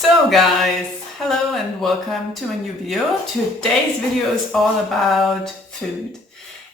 So guys, hello and welcome to my new video. Today's video is all about food.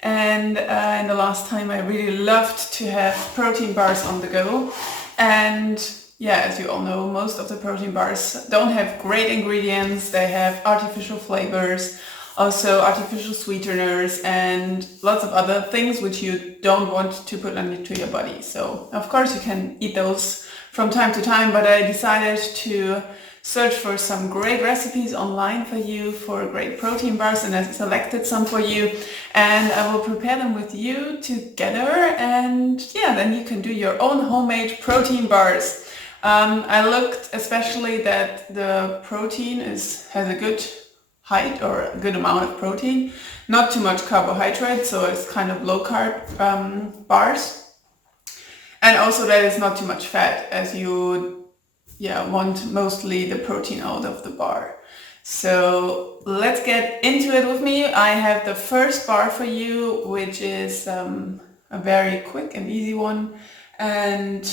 And in the last time I really loved to have protein bars on the go. And yeah, as you all know, most of the protein bars don't have great ingredients. They have artificial flavors, also artificial sweeteners and lots of other things which you don't want to put into your body. So of course you can eat those from time to time, but I decided to search for some great recipes online for you for great protein bars, and I selected some for you and I will prepare them with you together, and yeah, then you can do your own homemade protein bars. I looked especially that the protein has a good height or a good amount of protein, not too much carbohydrate, so it's kind of low carb bars. And also that is not too much fat, as you want mostly the protein out of the bar. So let's get into it with me. I have the first bar for you, which is a very quick and easy one. And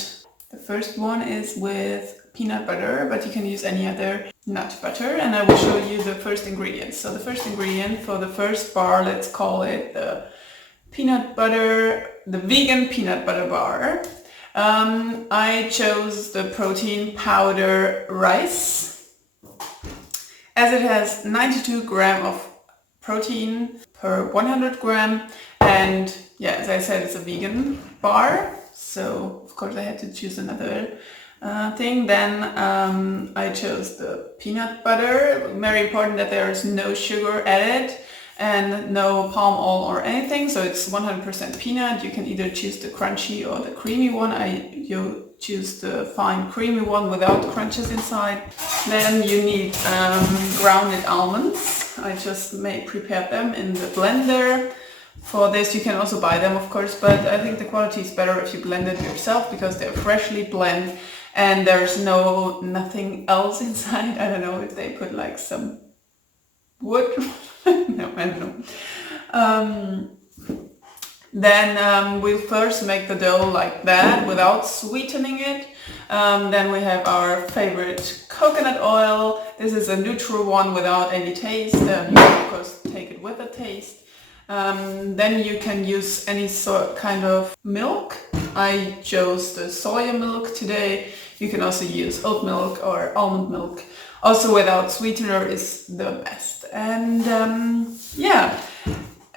the first one is with peanut butter, but you can use any other nut butter. And I will show you the first ingredients. So the first ingredient for the first bar, let's call it the vegan peanut butter bar. I chose the protein powder rice, as it has 92 gram of protein per 100 gram, and yeah, as I said, it's a vegan bar, so of course I had to choose another thing. Then I chose the peanut butter. Very important that there is no sugar added and no palm oil or anything, so it's 100% peanut. You can either choose the crunchy or the creamy one. You choose the fine creamy one without crunches inside. Then you need grounded almonds. I just prepared them in the blender. For this you can also buy them, of course, but I think the quality is better if you blend it yourself because they're freshly blended and there's nothing else inside. I don't know if they put like some wood. No, I don't know. Then we'll first make the dough like that without sweetening it. Then we have our favorite coconut oil. This is a neutral one without any taste. You can of course take it with a taste. Then you can use any kind of milk. I chose the soya milk today. You can also use oat milk or almond milk. Also without sweetener is the best. And yeah,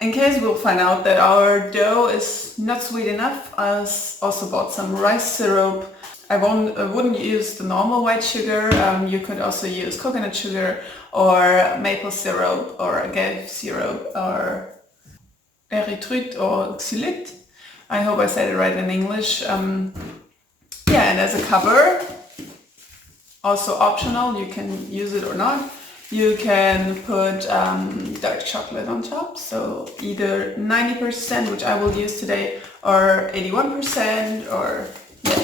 in case we'll find out that our dough is not sweet enough, I also bought some rice syrup. I wouldn't use the normal white sugar. You could also use coconut sugar or maple syrup or agave syrup or erythrit or xylite. I hope I said it right in English. Yeah, and as a cover, also optional, you can use it or not. You can put dark chocolate on top, so either 90%, which I will use today, or 81%, or yeah,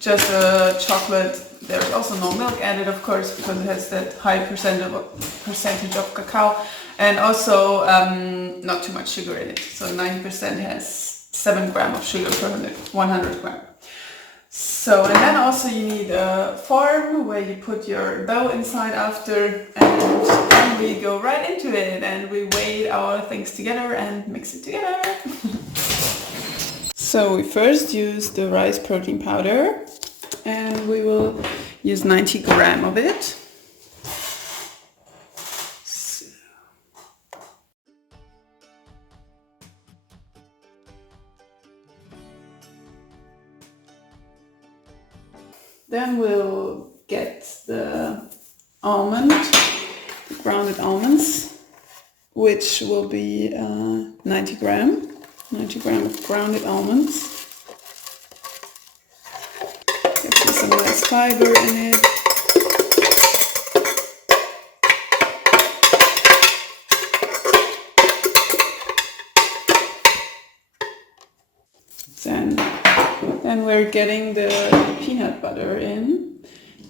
just chocolate. There's also no milk added, of course, because it has that high percentage of cacao, and also not too much sugar in it. So 90% has 7 grams of sugar per 100 grams. So, and then also you need a form where you put your dough inside after, and then we go right into it and we weigh our things together and mix it together. So we first use the rice protein powder and we will use 90 grams of it. Then we'll get the grounded almonds, which will be 90 grams of grounded almonds. Get some nice fiber in it. Then we're getting the peanut butter in.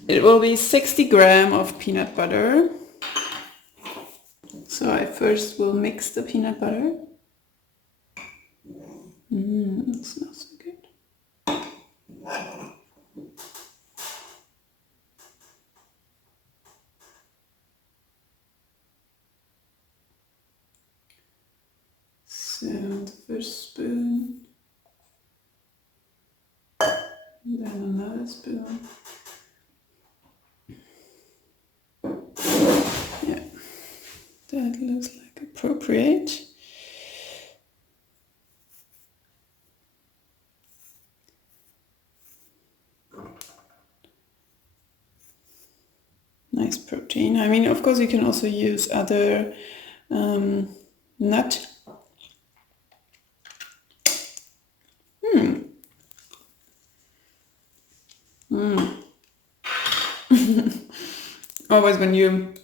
It will be 60 grams of peanut butter. So I first will mix the peanut butter. It smells so good. So the first spoon, and then another spoon. Yeah, that looks like appropriate. Nice protein. I mean, of course, you can also use other nut. Always when you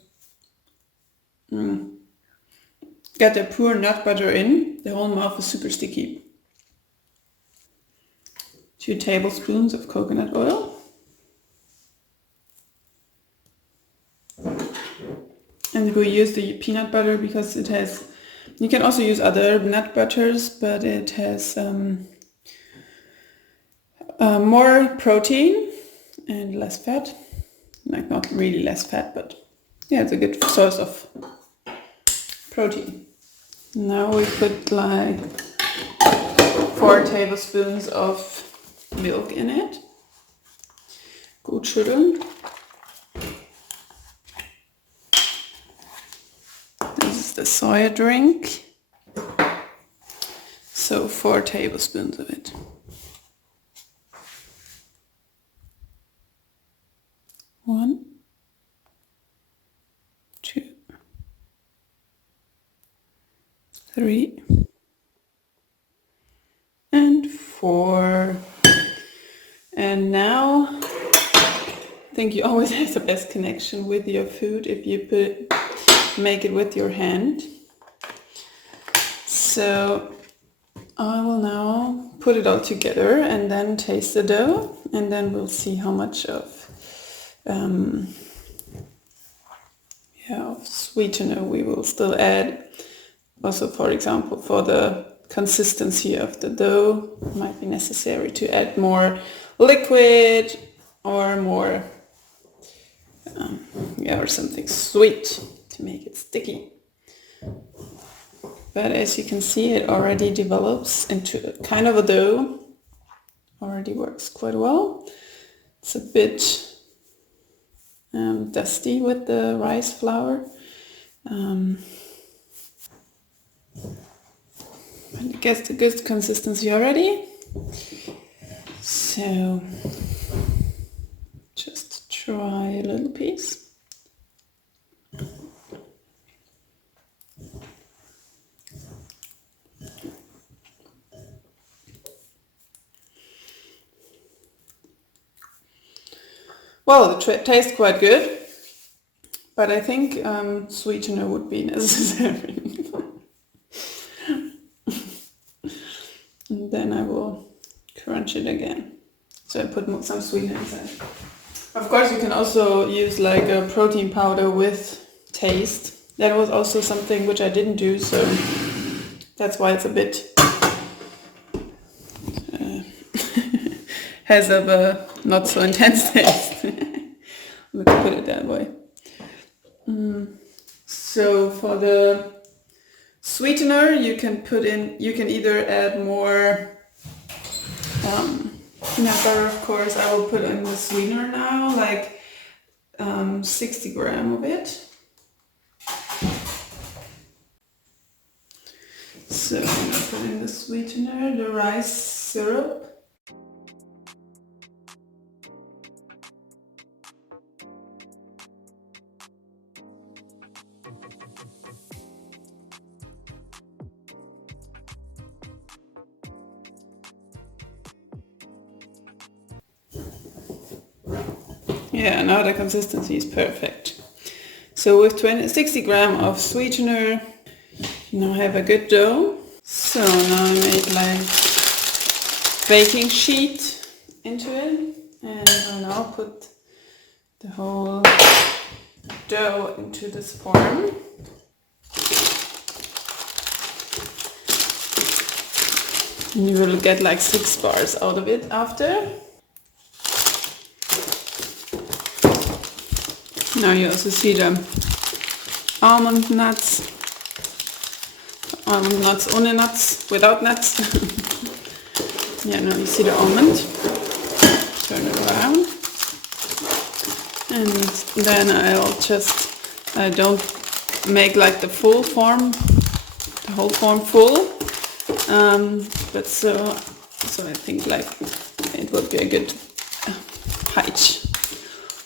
get the pure nut butter in, the whole mouth is super sticky. 2 tablespoons of coconut oil. And we use the peanut butter because it has, you can also use other nut butters, but it has more protein and less fat. Like not really less fat, but yeah, it's a good source of protein. Now we put like 4 tablespoons of milk in it. Gut schütteln. This is the soya drink. So 4 tablespoons of it. 1, 2, 3, and 4. And now I think you always have the best connection with your food if you make it with your hand. So I will now put it all together and then taste the dough, and then we'll see how much of sweetener we will still add. Also, for example, for the consistency of the dough, it might be necessary to add more liquid or more, or something sweet to make it sticky. But as you can see, it already develops into a kind of a dough. Already works quite well. It's a bit dusty with the rice flour. I guess the good consistency already. So just try a little piece. Well, it tastes quite good, but I think sweetener would be necessary. And then I will crunch it again. So I put some sweetener inside. Of course, you can also use like a protein powder with taste. That was also something which I didn't do, so that's why it's a bit has a not so intense taste. Let's put it that way. So for the sweetener, you can either add more peanut butter, of course. I will put in the sweetener now, like 60 grams of it. So I'm going to put in the sweetener, the rice syrup. Yeah, now the consistency is perfect. So with 60 grams of sweetener, now I have a good dough. So now I make like baking sheet into it, and I'll now put the whole dough into this form. And you will get like 6 bars out of it after. Now you also see the almond nuts. nuts ohne nuts, without nuts. Yeah, now you see the almond. Turn it around. And then I don't make like the full form, the whole form full. But so I think like it would be a good height,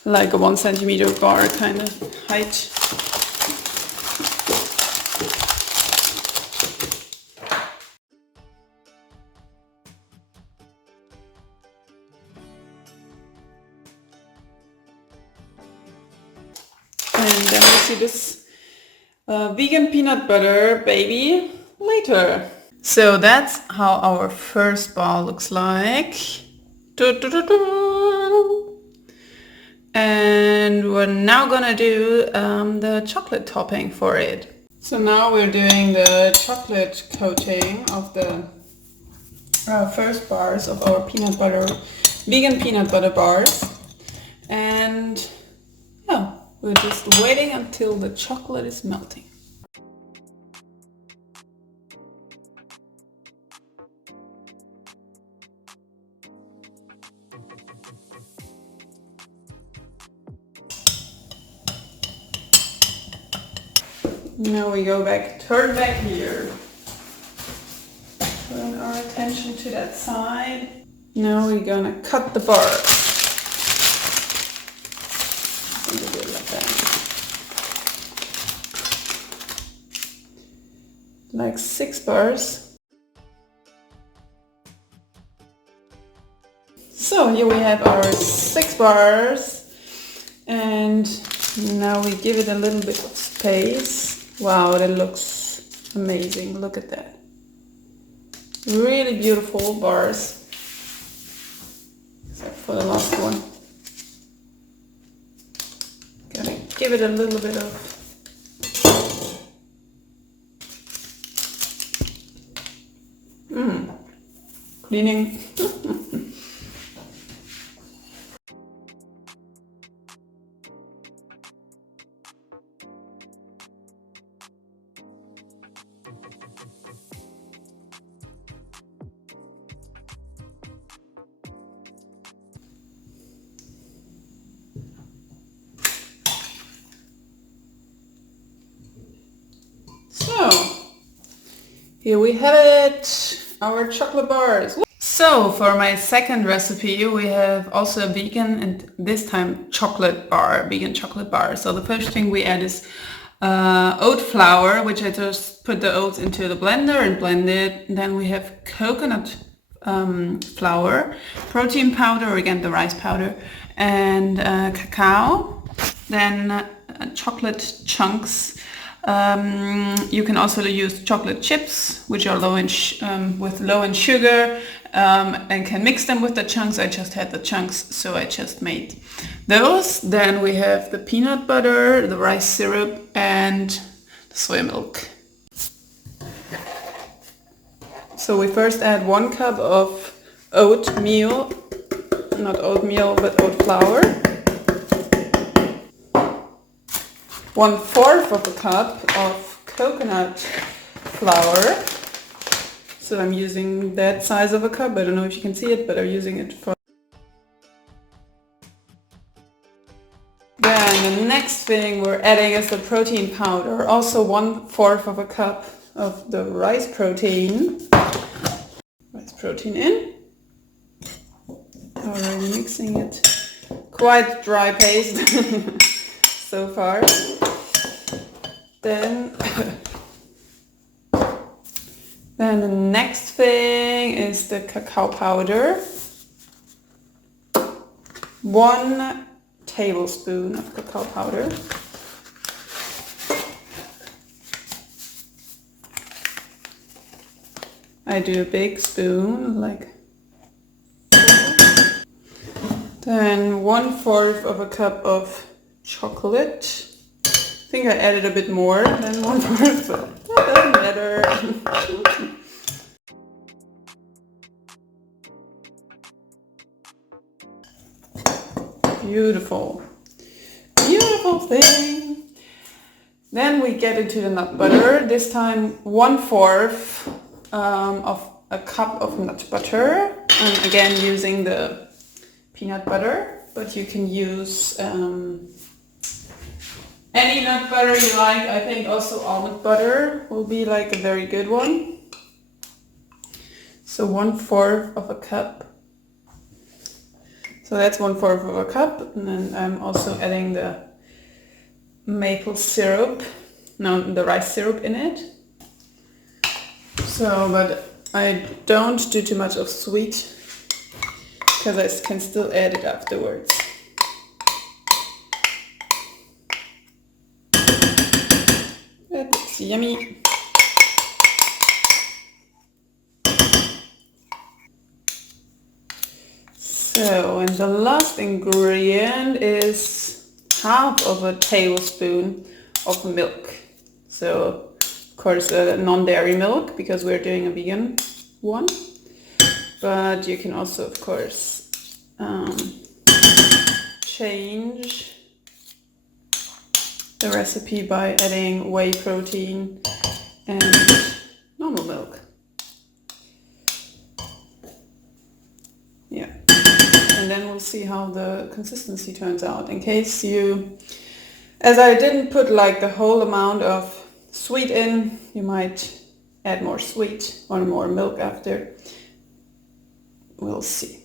like a 1 centimeter bar kind of height. And then we see this vegan peanut butter baby later. So that's how our first ball looks like. And we're now gonna do the chocolate topping for it. So now we're doing the chocolate coating of the first bars of our vegan peanut butter bars. And yeah, we're just waiting until the chocolate is melting. Now we go back, turn back here. Turn our attention to that side. Now we're gonna cut the bars. Do it like that. Like 6 bars. So here we have our 6 bars. And now we give it a little bit of space. Wow, that looks amazing. Look at that. Really beautiful bars. Except for the last one. Gotta give it a little bit of cleaning. So, here we have it, our chocolate bars. So, for my second recipe, we have also a vegan and this time chocolate bar, vegan chocolate bar. So the first thing we add is oat flour, which I just put the oats into the blender and blend it. Then we have coconut flour, protein powder, or again the rice powder, and cacao. Then chocolate chunks. You can also use chocolate chips, which are low in sugar, and can mix them with the chunks. I just had the chunks, so I just made those. Then we have the peanut butter, the rice syrup, and the soy milk. So we first add 1 cup of oatmeal, not oatmeal, but oat flour. 1/4 of a cup of coconut flour. So I'm using that size of a cup. I don't know if you can see it, but I'm using it for. Then the next thing we're adding is the protein powder. Also 1/4 of a cup of the rice protein. Rice protein in. Already mixing it. Quite dry paste so far. Then the next thing is the cacao powder. 1 tablespoon of cacao powder. I do a big spoon, like. Then 1/4 of a cup of chocolate. I think I added a bit more than 1/4, but that doesn't matter. Beautiful. Beautiful thing. Then we get into the nut butter. This time 1/4 of a cup of nut butter. And again using the peanut butter, but you can use any nut butter you like. I think also almond butter will be like a very good one. So 1/4 of a cup. So that's 1/4 of a cup, and then I'm also adding the maple syrup, no, the rice syrup in it. So, but I don't do too much of sweet because I can still add it afterwards. That looks yummy. So, and the last ingredient is 1/2 of a tablespoon of milk. So, of course, non-dairy milk because we're doing a vegan one. But you can also, of course, change the recipe by adding whey protein and normal milk. Yeah, and then we'll see how the consistency turns out. In case you, as I didn't put like the whole amount of sweet in, you might add more sweet or more milk after. We'll see.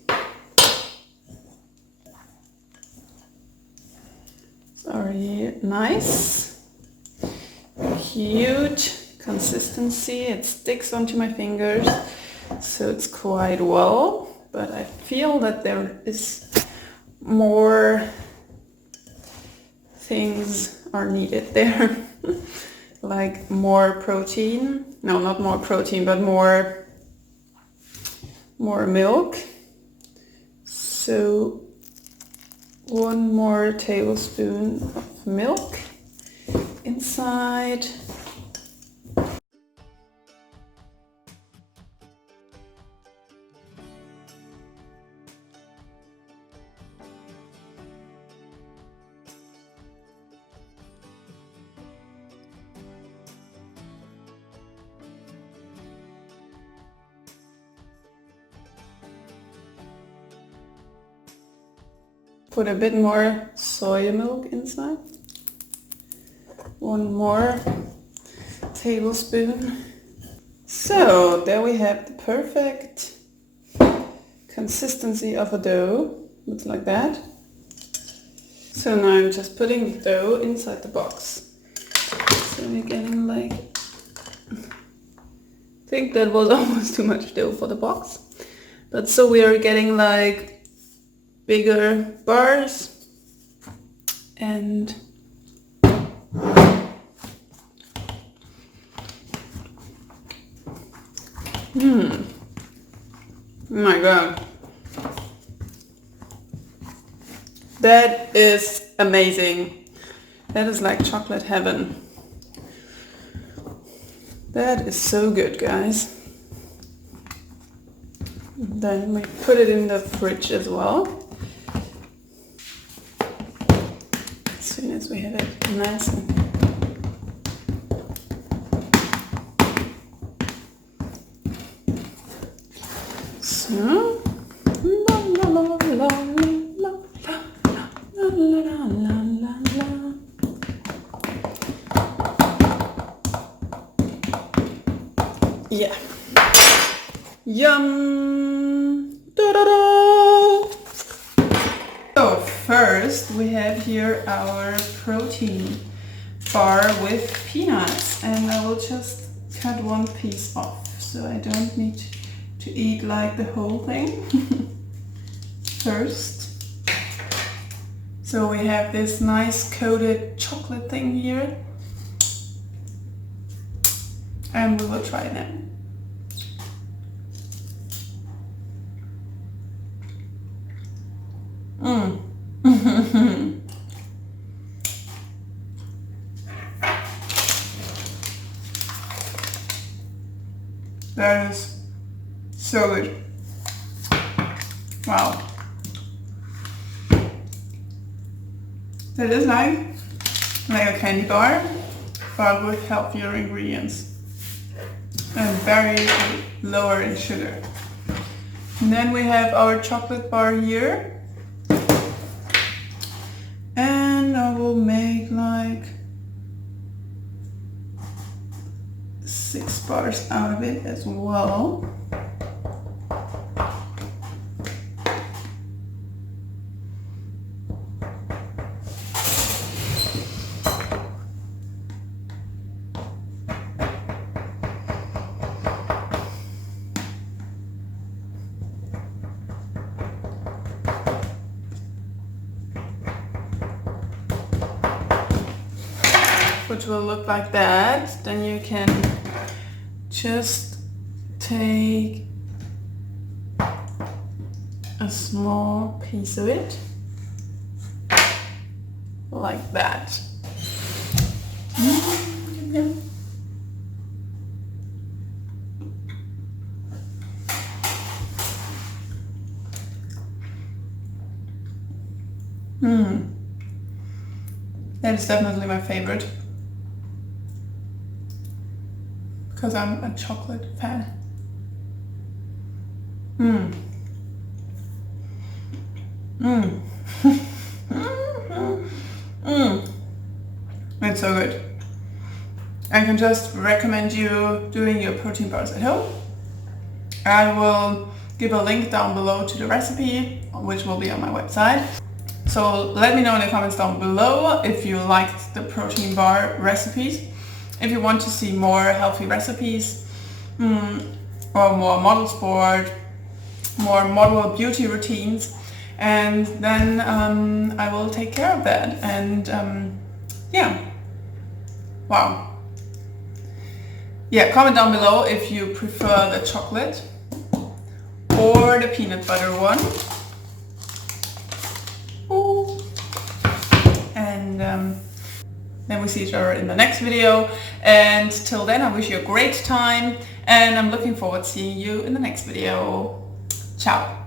It's already nice, cute consistency. It sticks onto my fingers, so it's quite well. But I feel that there is more things are needed there. Like more protein. No, not more protein, but more milk. So 1 more tablespoon of milk inside. Put a bit more soy milk inside. 1 more tablespoon. So there we have the perfect consistency of a dough. Looks like that. So now I'm just putting the dough inside the box. So we're getting like, I think that was almost too much dough for the box. But so we are getting like bigger bars and oh my god, that is amazing. That is like chocolate heaven. That is so good, guys. Then we put it in the fridge as well. As soon as we have it nice and so la la la la la la la la la la la. Yeah. Yum! Da-da-da! So first we have here our protein bar with peanuts, and I will just cut 1 piece off so I don't need to eat like the whole thing first. So we have this nice coated chocolate thing here, and we will try that. That is so good. Wow. That is like a candy bar, but with healthier ingredients and very lower in sugar. And then we have our chocolate bar here, and I will make like 6 bars out of it as well. Which will look like that. Then you can just take a small piece of it like that. That is definitely my favorite, because I'm a chocolate fan. It's so good. I can just recommend you doing your protein bars at home. I will give a link down below to the recipe, which will be on my website. So let me know in the comments down below if you liked the protein bar recipes. If you want to see more healthy recipes, or more model sport, more model beauty routines, and then I will take care of that. And yeah, wow. Yeah, comment down below if you prefer the chocolate or the peanut butter one. Ooh. And then we see each other in the next video. And till then, I wish you a great time, and I'm looking forward to seeing you in the next video. Ciao.